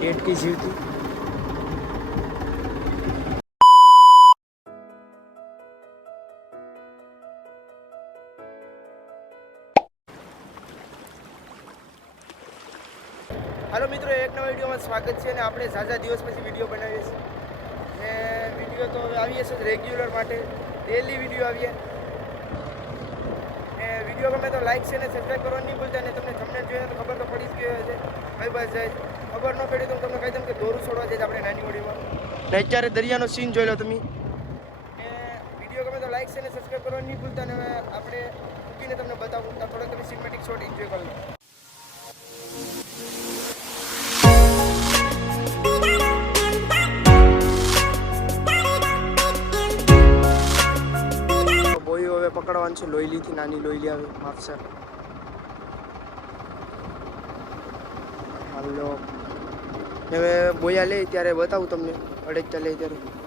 ડેટકી જીવતી હાલો મિત્રો, એક નવા વિડીયોમાં સ્વાગત છે અને આપણે ઝાઝા દિવસ પછી વીડિયો બનાવીએ છીએ. ને વીડિયો તો હવે આવીએ છીએ રેગ્યુલર માટે. ડેલી વીડિયો આવીએ. વીડિયો ગમે તો લાઈક છે ને સબસ્ક્રાઈબ કરવાનું નહીં ભૂલતા ને તમને થંબનેલ જોઈને તો ખબર તો પડી જ ગઈ હશે ભાઈ બસ જાય. ખબર ન પડી તો હું તમને કહી દઉં કે દોરું છોડવા જઈએ આપણે નાની હોડીમાં ને અત્યારે દરિયાનો સીન જોઈ લો તમે. વીડિયો ગમે તો લાઈક છે ને સબસ્ક્રાઈબ કરવાનું નહીં ભૂલતા ને હવે આપણે મૂકીને તમને બતાવું. થોડો થોડોક તમે સિનેમેટિક શોટ એન્જોય કરી લો. પકડવાનું છે. લોહીલીથી નાની લોહીલી આવે. માપસર હાલો. હવે બોયા લે, ત્યારે બતાવું તમને. અડેકતા લે ત્યારે.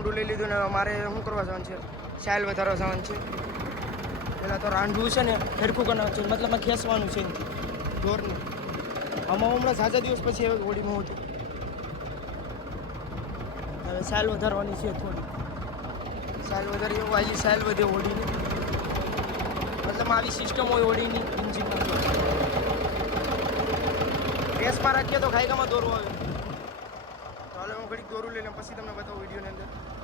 લાંબડું લઈ લીધું ને મારે શું કરવા જવાનું છે? સાયલ વધારવા જવાનું છે. પહેલાં તો રાંધવું છે ને હેડકું કરવાનું છે. મતલબ ખેંચવાનું છે ઢોરને આમાં હમણાં સાજા દિવસ પછી હોળીમાં હું હતું. હવે સાયલ વધારવાની છે થોડી. સાયલ વધારી એવું આવી સાયલ વધે હોળીની. મતલબ આવી સિસ્ટમ હોય હોળીની ઇન્જિનમાં રેસમાં રાખીએ તો ખાઈકામાં દોરવું આવે. હાલે હું ઘડીક દોરું લઈને પછી તમને બતાવું વિડીયોની અંદર.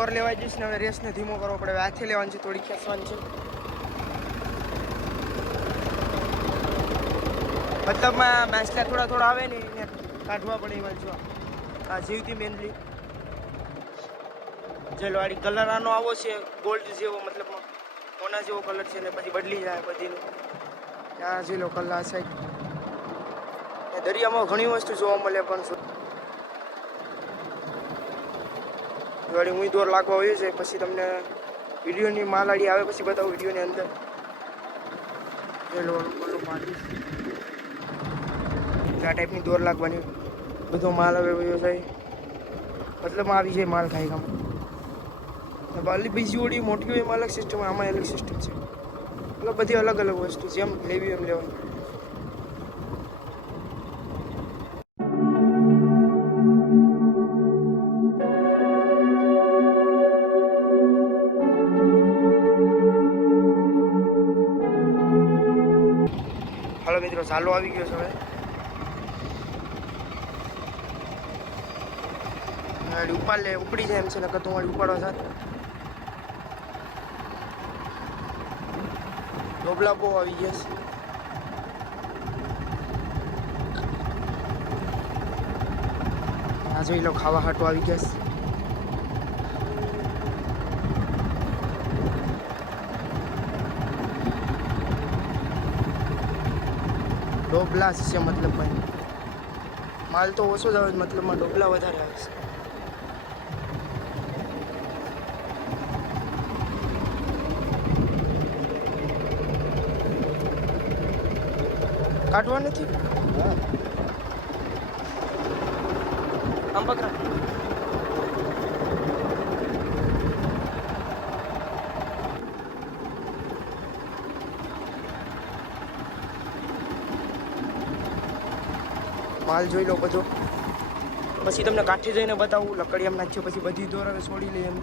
દોર લેવા જઈશ ને હવે રેસને ધીમો કરવો પડે. હવે હાથે લેવાની છે થોડી ખેંચવાની છે. મતલબમાં માછલા થોડા થોડા આવે ને એને કાઢવા પડે એવા જો. આ જીવતી મેનલી. જે વાળી કલર આનો આવો છે ગોલ્ડ જેવો, મતલબ ઓના જેવો કલર છે ને, પછી બદલી જાય, બધીનો. ત્યાં જેલો કલર છે દરિયામાં ઘણી વસ્તુ જોવા મળે પણ વળી હું દોર લાગવા આવ્યો છે, પછી તમને વિડીયોની માલાડી આવે પછી બતાવું વિડીયોની અંદર. આ ટાઈપની દોર લાગવાની બધો માલ હવે વયો જાય. મતલબ આવી જાય માલ ખાઈ ગામ બાલી બીજી ઓડી મોટી હોય એમાં અલગ સિસ્ટમ આમાં અલગ સિસ્ટમ છે. મતલબ બધી અલગ અલગ વસ્તુ જેમ લેવી એમ લેવાની. ચાલો આવી ગયો છે હવે. ઉપાડ લે, ઉપડી જાય એમ છે, નકર તો મારી ઉપાડવા સાથે. ડોબલા બહુ આવી ગયા છે. આ જોઈ લો, ખાવા હાટો આવી ગયા છે. ડોબલા છે મતલબમાં માલ તો ઓછો જ આવે છે, મતલબમાં ડોબલા વધારે આવે છે કાઢવા નથી આમ પકડા માલ જોઈ લો બધો. પછી તમને કાઠી જઈને બતાવું, લકડી એમ નાખ્યો, પછી બધી હવે છોડી લઈએ એમ.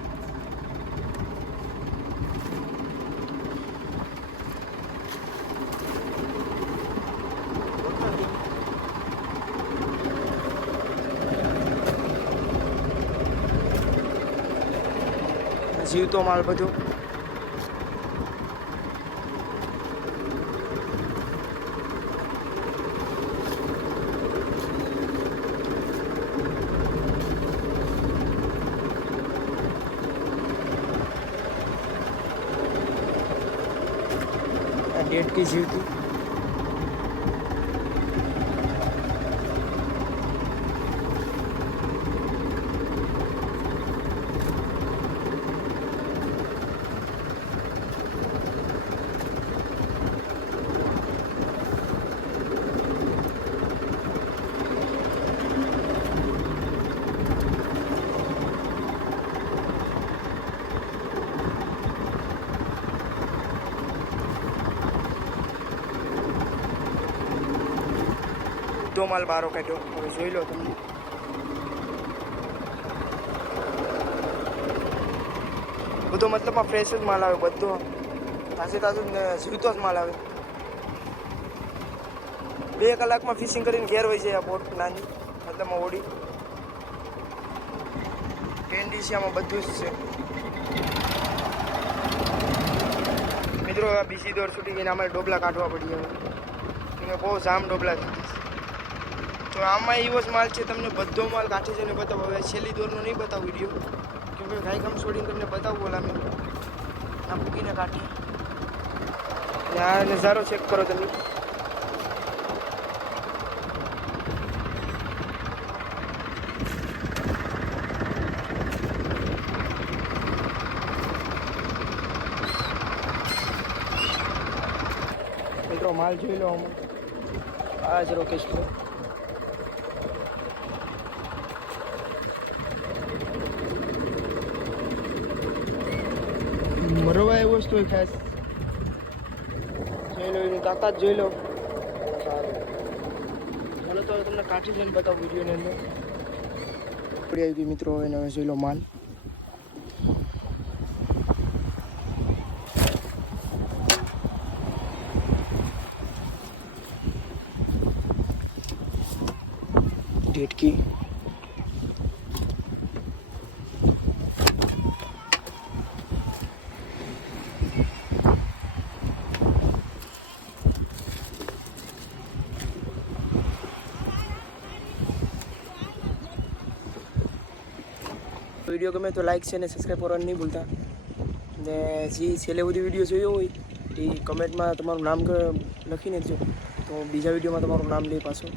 જીવતો માલ બધો. આ ડેટકી જીવતી. બધો માલ બારો કાઢ્યો. હવે જોઈ લો તમને બધો મતલબમાં ફ્રેશ જ માલ આવે, બધો. તાજે તાજો જીવતો જ માલ આવે. બે કલાકમાં ફિશિંગ કરીને ઘેર હોય છે આ બોટ નાની. મતલબમાં ઓડી. કેન્ડિશિયામાં બધું જ છે. મિત્રો બીજી દોર છૂટી ગઈને અમારે ડોબલા કાઢવા પડી હવે. બહુ જામ ડોબલા થતી તો આમાં એવો જ માલ છે, તમને બધો માલ કાઢી જઈને બતાવો. હવે છેલ્લી દોરનો નહીં બતાવું વીડિયો કેમ કે ગાય કામ છોડીને તમને બતાવું બોલા મેં. આ મૂકીને કાઢી અને આ નજારો ચેક કરો તમે. મિત્રો, માલ જોઈ લો આમાં. આ જ રોકેશ પ્રો મરવા એવો વસ્તુ હોય ખાસ? જોઈ લો, એની તાકાત જોઈ લો. ચાલો તો તમને કાઠી જઈને બતાવું વિડીયોની અંદર. પડી આવી ગઈ મિત્રો, હવે હવે જોઈ લો માલ. ડેટકી વીડિયો ગમે તો લાઈક છે ને સબસ્ક્રાઈબ કરવાનું નહીં ભૂલતા. ને જે છેલ્લે બધી વીડિયો જોયો હોય, એ કમેન્ટમાં તમારું નામ લખી લખીને જો તો બીજા વિડીયોમાં તમારું નામ લઈ પાછું.